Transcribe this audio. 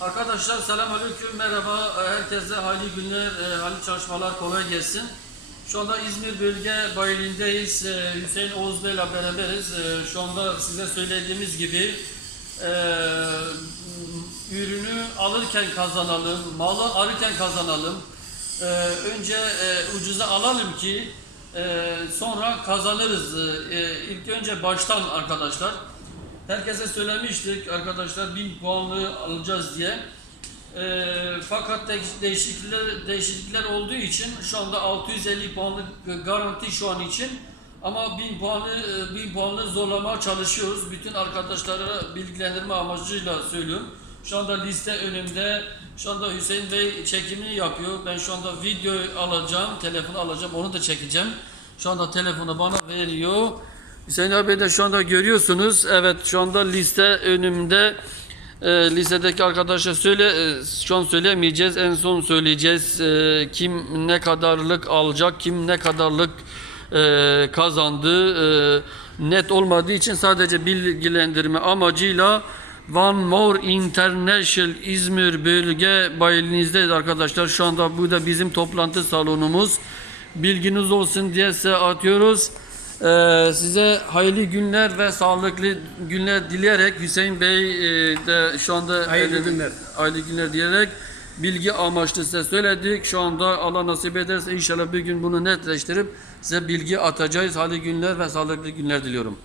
Arkadaşlar selamünaleyküm merhaba herkese hayırlı günler e, hayırlı çalışmalar kolay gelsin. Şu anda İzmir bölge bayilindeyiz. E, Hüseyin Oğuz Bey ile beraberiz. Şu anda size söylediğimiz gibi ürünü alırken kazanalım, malı alırken kazanalım. Önce e, ucuza alalım ki e, sonra kazanırız. E, İlk önce baştan arkadaşlar. Herkese söylemiştik arkadaşlar 1000 puanlı alacağız diye. Ee, fakat de- değişiklikler değişiklikler olduğu için şu anda 650 puanlık garanti şu an için ama 1000 puanı e, 1000 puanı zorlamaya çalışıyoruz. Bütün arkadaşlara bilgilendirme amacıyla söylüyorum. Şu anda liste önümde. Şu anda Hüseyin Bey çekimini yapıyor. Ben şu anda video alacağım, telefonu alacağım. Onu da çekeceğim. Şu anda telefonu bana veriyor. Hüseyin abi de şu anda görüyorsunuz. Evet şu anda liste önümde. E, listedeki arkadaşa söyle e, şu an söyleyemeyeceğiz. En son söyleyeceğiz. E, kim ne kadarlık alacak, kim ne kadarlık e, kazandı. E, net olmadığı için sadece bilgilendirme amacıyla One More International İzmir Bölge Bayilinizdeyiz arkadaşlar. Şu anda bu da bizim toplantı salonumuz. Bilginiz olsun diye size atıyoruz. Ee, size hayırlı günler ve sağlıklı günler dileyerek Hüseyin Bey e, de şu anda Hayırlı günler. hayırlı günler diyerek bilgi amaçlı size söyledik. Şu anda Allah nasip ederse inşallah bir gün bunu netleştirip size bilgi atacağız. Hayırlı günler ve sağlıklı günler diliyorum.